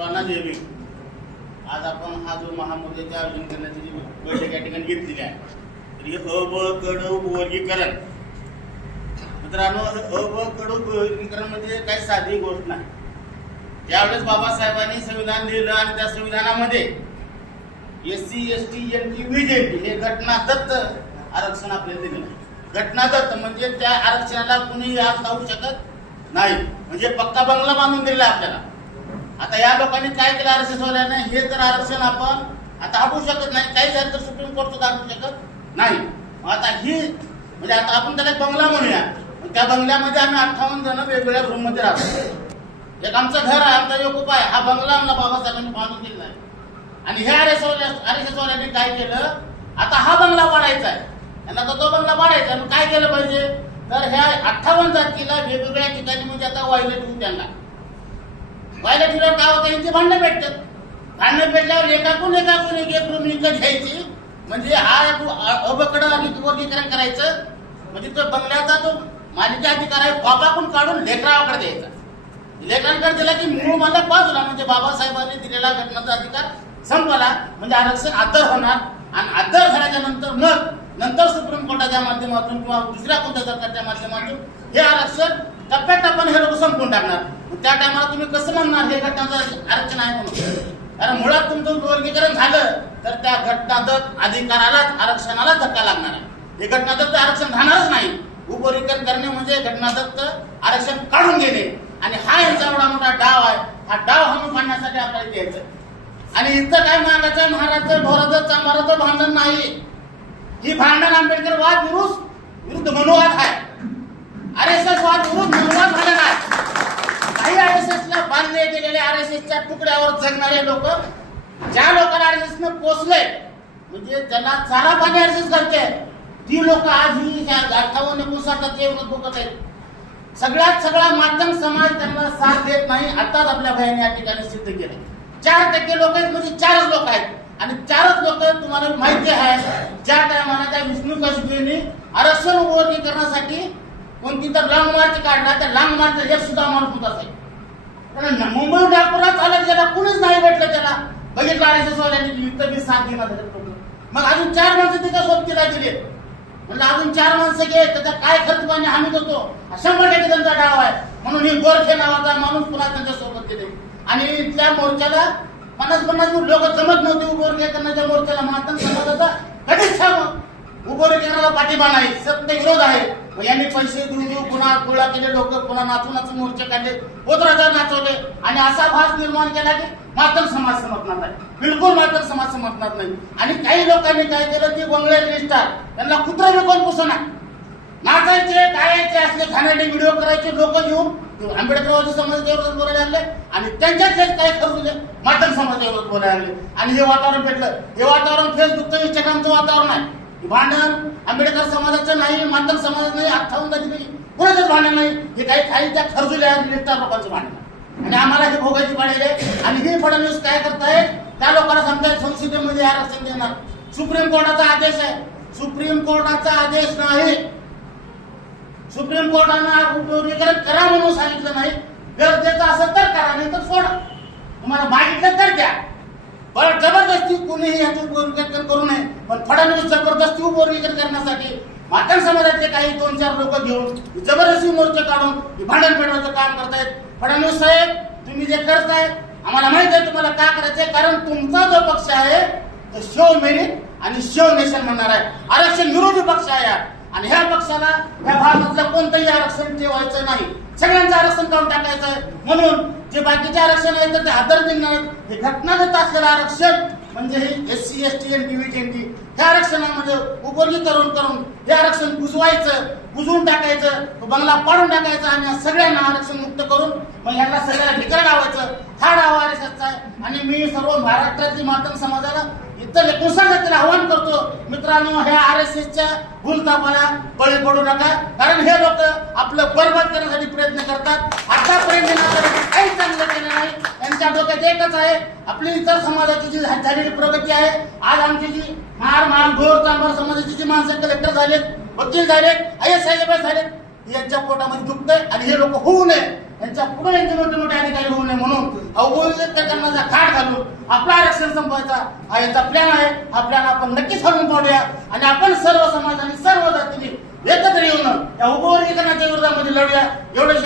सर्वांना जय भीम. आज आपण हा जो महामुद्द्याचे आयोजन करण्याची जी बैठक या ठिकाणी घेतलेली आहे तर हे अ ब क ड वर्गीकरण. मित्रांनो, अ ब क ड वर्गीकरण म्हणजे काही साधी गोष्ट नाही. ज्यावेळेस बाबासाहेबांनी संविधान लिहिलं आणि त्या संविधानामध्ये SC ST NT VJT हे घटनादत्त आरक्षण आपल्याला दिलेलं आहे. घटनादत्त म्हणजे त्या आरक्षणाला कुणी हात लावू शकत नाही, म्हणजे पक्का बंगला बांधून दिलेला आपल्याला. आता या लोकांनी काय केलं RSS वाल्याने, हे तर आरक्षण आपण आता हटवू शकत नाही, काही झालं तर सुप्रीम कोर्ट सुद्धा हटवू शकत नाही. आता ही म्हणजे आता आपण त्याला बंगला म्हणूया. त्या बंगल्यामध्ये आम्ही 58 जण वेगवेगळ्या रूम मध्ये राहतो. एक आमचं घर आहे, आमचा एक उपाय, हा बंगला आम्हाला बाबासाहेबांनी बांधून दिलेला आहे. आणि हे RSS वाल्याने काय केलं, आता हा बंगला वाढायचा आहे, त्यांना तो बंगला वाढायचा. मग काय केलं पाहिजे, तर ह्या 58 जातीला वेगवेगळ्या ठिकाणी म्हणजे आता वाहिलं ठेवू. त्यांना वाहिलं ठेवल्यावर काय होतं, यांची भांडणं भेटतात. भांडणं भेटल्यावर एकाकून एक रूम विकत घ्यायची, म्हणजे हा अबकड वर्गीकरण करायचं. म्हणजे तो बंगल्याचा जो मालिकी अधिकार आहे बापाकडून काढून लेकराकडे द्यायचा. लेकरांकडे दिला की मूळ मालक बाजूला, म्हणजे बाबासाहेबांनी दिलेला घटनाचा अधिकार संपला. म्हणजे आरक्षण आदर होणार आणि आदर झाल्याच्या नंतर मग नंतर सुप्रीम कोर्टाच्या माध्यमातून किंवा दुसऱ्या कोणत्या सरकारच्या माध्यमातून हे आरक्षण टप्प्याटप्प्याने हे लोक संपवून टाकणार. त्या टायमाला तुम्ही कसं म्हणणार हे घटनाचं आरक्षण आहे म्हणून? कारण मुळात तुमचं वर्गीकरण झालं तर त्या घटनादत्त अधिकारालाच आरक्षणाला धक्का लागणार आहे. हे घटनादत्त आरक्षण राहणारच नाही. उपवर्गीकरण करणे म्हणजे घटनादत्त आरक्षण काढून घेणे. आणि हा यांचा एवढा मोठा डाव आहे. हा डाव हाणून पाडण्यासाठी आपल्याला द्यायचं. आणि इथं काय मागायचं, महाराजचं ढोराचं चांबाराचं भांडण नाही. ही भांडण आंबेडकर वाद विरुद्ध मनोवाद आहे. RSS वाद विरुद्ध मनोवाद झालेला आहे. काही RSSला बांधले गेलेले RSSच्या तुकड्यावर जगणारे लोक, ज्या लोकांना RSS न पोचले म्हणजे त्यांना चारा पाणी RSS करते, ती लोक आजही 58-59 बघत आहेत. सगळ्यात सगळा माध्यम समाज त्यांना साथ देत नाही. आताच आपल्या भयाने या ठिकाणी सिद्ध केलं. 4% लोक आहेत म्हणजे 4च लोक आहेत. आणि 4च लोक तुम्हाला माहिती आहे, ज्या टायमाला त्या विष्णू कशबींनी आरक्षण वर्गीकरणासाठी कोणती तर लाँग मार्च काढला, त्या लाँग मार्च एक सुद्धा माणूस होत असेल. कारण मुंबई नागपुरात आलं त्याला कुणीच नाही भेटलं. त्याला बघितलं RSS वाल्यांनी इतर साथ देणार. मग अजून 4 माणसं तिच्या सोबतीला दिले. म्हणजे अजून 4 माणसं घे, त्याचा काय खर्च पाणी आम्ही देतो. 100% त्यांचा डाव आहे. म्हणून ही गोरखे नावाचा माणूस पुन्हा त्यांच्या सोबत गेले. आणि त्या मोर्चाला 50-50 लोक जमत नव्हते. उपवर्गीकरणाच्या मोर्चाला मातंग समाजाचा कधीच उपवर्गीकरणाला पाठिंबा नाही, सत्य विरोध आहे. यांनी पैसे देऊ पुन्हा गोळा केले लोक, पुन्हा नाचून मोर्चे काढले, पोतराजा नाचवले आणि असा भास निर्माण केला की मातंग समाज समजणार नाही. बिलकुल मातंग समाज समजणार नाही. आणि काही लोकांनी काय केलं, ती बंगले रजिस्टार त्यांना कुत्रा विकून पुसणार, नाचायचे गायचे असले घाणेरडे व्हिडिओ करायचे लोक घेऊन आंबेडकरवादी समाजाच्या विरोधात बोलायला लागले. आणि त्यांच्यातलेच काही खरं मातंग समाजाच्या विरोधात बोलायला लागले. आणि हे वातावरण भेटलं. हे वातावरण फेसबुकचं इंस्टाग्रामचं वातावरण आहे. भांडण आंबेडकर समाजाचं नाही, मातंग समाजाचं नाही, 58 जाती कोणाचंच भांडण नाही. हे काही त्या खरजुल्या लोकांचं भांडण. आणि आम्हाला हे भोगायची पाळी आहे. आणि हे फडणवीस काय करतायत, त्या लोकांना सांगतायत संसदेमध्ये आरक्षण देणार. सुप्रीम कोर्टाचा आदेश आहे. सुप्रीम कोर्टाचा आदेश नाही. सुप्रीम कोर्टानं उपवर्गीकरण करा म्हणून सांगितलं नाही. गरजेचं असं तर करा, नाही तर सोडा. तुम्हाला मागितलं तर द्या. बरं, जबरदस्ती कोणीही याचं उपवर्गीकरण करू नये. पण फडणवीस जबरदस्ती उपवर्गीकरण करण्यासाठी मातंग समाजातले काही 2-4 लोक घेऊन जबरदस्ती मोर्चे काढून भांडण पेटवायचं काम करतायत. फडणवीस साहेब, तुम्ही जे करताय आम्हाला माहित आहे तुम्हाला काय करायचंय. कारण तुमचा जो पक्ष आहे तो शो मेरिट आणि शो नेशन म्हणणार आहे. आरक्षण विरोधी पक्ष आहे. आणि ह्या पक्षाला ह्या भारतातलं कोणतंही आरक्षण ठेवायचं नाही. सगळ्यांचं आरक्षण काढून टाकायचं आहे. म्हणून जे बाकीचे आरक्षण आहे तर ते आदर देणार आहेत. हे घटनादत्त असलेलं आरक्षण म्हणजे हे SC ST NT VJT हे आरक्षणामध्ये उपवर्गीकरण करून हे आरक्षण बुजवून टाकायचं, तो बंगला पाडून टाकायचा आणि सगळ्यांना आरक्षण मुक्त करून मग ह्यांना सगळ्यांना ढिकळ लावायचं. हा डाव RSSचा आहे. आणि मी सर्व महाराष्ट्रातील मातंग समाजाला इतर 59 आव्हान करतो, मित्रांनो, ह्या RSSच्या भूलथापाला बळी पडू नका. कारण हे लोक आपलं बरबाद करण्यासाठी प्रयत्न करतात. आतापर्यंत काही चांगलं केलं नाही. त्यांच्या डोक्यात एकच आहे, आपली इतर समाजाची जी झालेली प्रगती आहे. आज आमची जी महार घोर चांभार समाजाची जी माणसं कलेक्टर झालेत, वकील झालेत, IAS साहेब झालेत, यांच्या पोटामध्ये दुखतंय. आणि हे लोक होऊ नये यांच्या पुढे यांचे मोठे मोठे अधिकारी होऊ नये म्हणून हा उपविवेकनाचा खाट घालून आपला आरक्षण संपवायचा हा यांचा प्लॅन आहे. हा प्लॅन आपण नक्कीच हलवून पाडूया आणि आपण सर्व समाज आणि सर्व जातीने एकत्र येऊन या उपवर्गीकरणाच्या विरोधामध्ये लढूया. एवढं